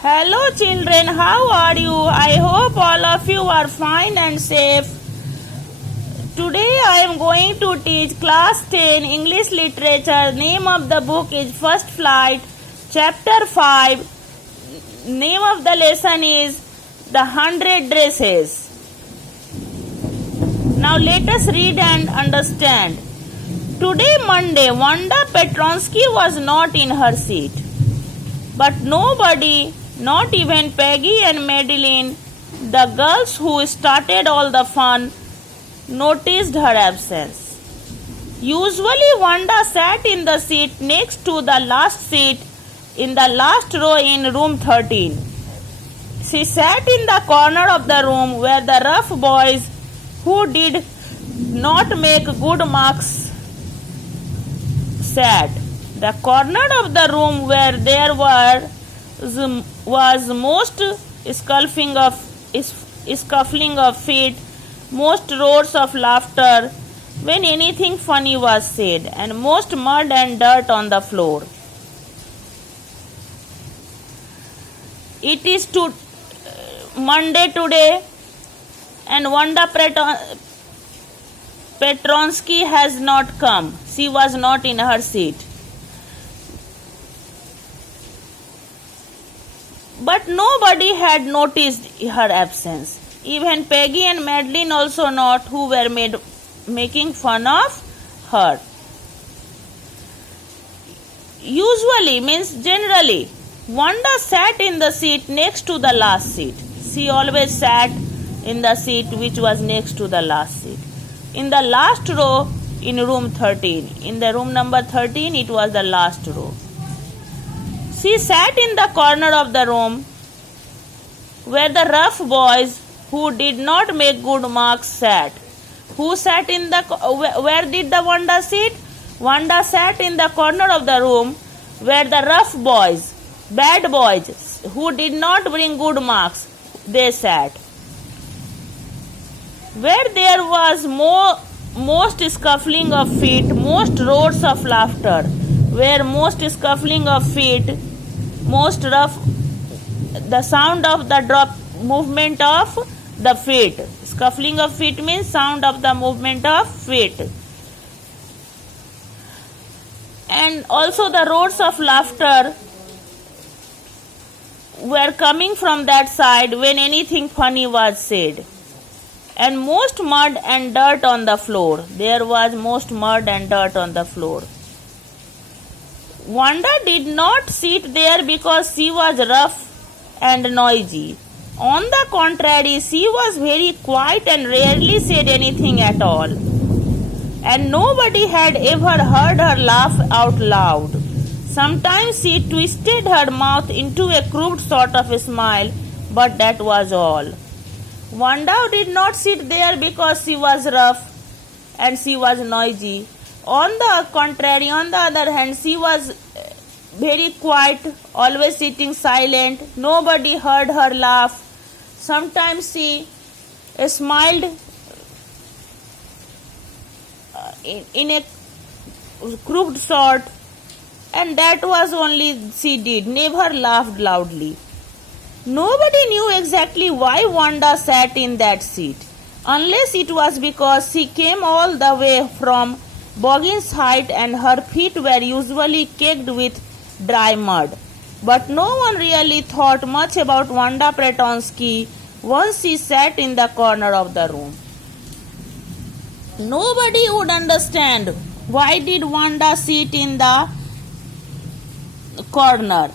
Hello children, how are you? I hope all of you are fine and safe. Today I am going to teach class 10 English literature. Name of the book is First Flight, chapter 5. Name of the lesson is The 100 Dresses. Now let us read and understand. Today Monday, Wanda Petronsky was not in her seat. But nobody, not even Peggy and Madeline, the girls who started all the fun, noticed her absence. Usually Wanda sat in the seat next to the last seat in the last row in room 13. She sat in the corner of the room where the rough boys who did not make good marks sat. The corner of the room where there was most scuffling of feet, most roars of laughter when anything funny was said, and most mud and dirt on the floor. It is Monday today, and Wanda Petronsky has not come. She was not in her seat. But nobody had noticed her absence. Even Peggy and Madeline also not, who were making fun of her. Usually means generally, Wanda sat in the seat next to the last seat. She always sat in the seat which was next to the last seat. In the last row in room 13. In the room number 13 it was the last row. She sat in the corner of the room where the rough boys who did not make good marks sat. Who sat in the where did the Wanda sit? Wanda sat in the corner of the room where the rough boys, bad boys who did not bring good marks, they sat. Where there was most scuffling of feet, most roars of laughter, where most scuffling of feet, most rough, the sound of the drop movement of the feet. Scuffling of feet means sound of the movement of feet. And also the roars of laughter were coming from that side when anything funny was said. And most mud and dirt on the floor. There was most mud and dirt on the floor. Wanda did not sit there because she was rough and noisy. On the contrary, she was very quiet and rarely said anything at all. And nobody had ever heard her laugh out loud. Sometimes she twisted her mouth into a crude sort of a smile, but that was all. Wanda did not sit there because she was rough and she was noisy. On the contrary, on the other hand, she was very quiet, always sitting silent. Nobody heard her laugh. Sometimes she smiled in a crooked sort, and that was only she did, never laughed loudly. Nobody knew exactly why Wanda sat in that seat, unless it was because she came all the way from Boggins Heights and her feet were usually caked with dry mud. But no one really thought much about Wanda Petronsky once she sat in the corner of the room. Nobody would understand why did Wanda sit in the corner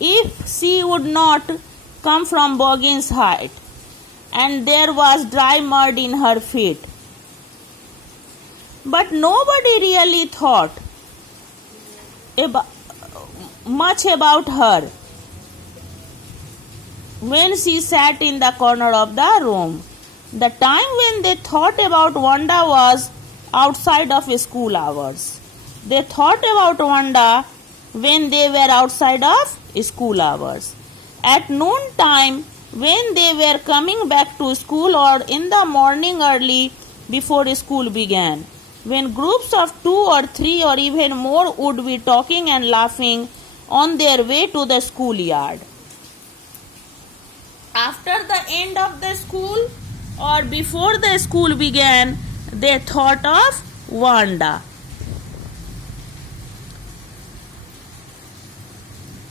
if she would not come from Boggins Heights and there was dry mud in her feet. But nobody really thought much about her when she sat in the corner of the room. The time when they thought about Wanda was outside of school hours. They thought about Wanda when they were outside of school hours. At noon time, when they were coming back to school, or in the morning early before school began, when groups of 2 or 3 or even more would be talking and laughing on their way to the schoolyard. after the end of the school or before the school began, they thought of Wanda.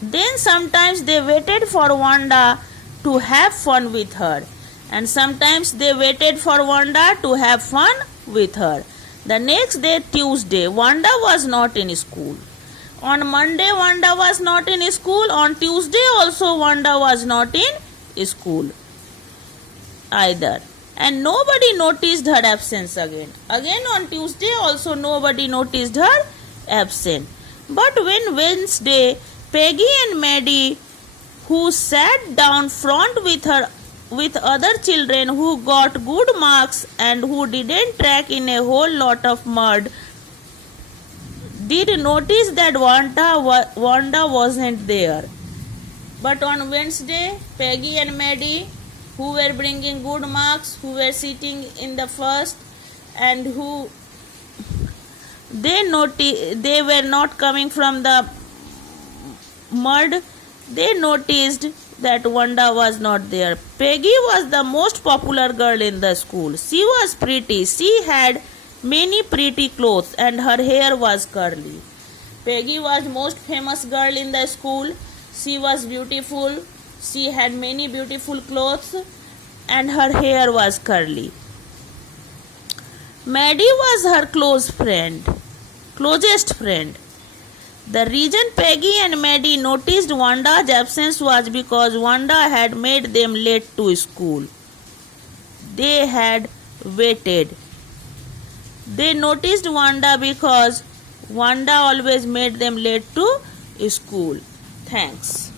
Then sometimes they waited for Wanda to have fun with her, and sometimes they waited for Wanda to have fun with her. The next day, Tuesday, Wanda was not in school. On Monday, Wanda was not in school. On Tuesday also, Wanda was not in school either. And nobody noticed her absence again. Again on Tuesday also, nobody noticed her absence. But when Wednesday, Peggy and Maddie, who sat down front with other children who got good marks and who didn't track in a whole lot of mud, did notice that Wanda wasn't there. But on Wednesday, Peggy and Maddie, who were bringing good marks, who were sitting in the first, and who they were not coming from the mud, they noticed that Wanda was not there. Peggy was the most popular girl in the school. She was pretty. She had many pretty clothes and her hair was curly. Peggy was most famous girl in the school. She was beautiful. She had many beautiful clothes and her hair was curly. Maddie was her closest friend. The reason Peggy and Maddie noticed Wanda's absence was because Wanda had made them late to school. They had waited. They noticed Wanda because Wanda always made them late to school. Thanks.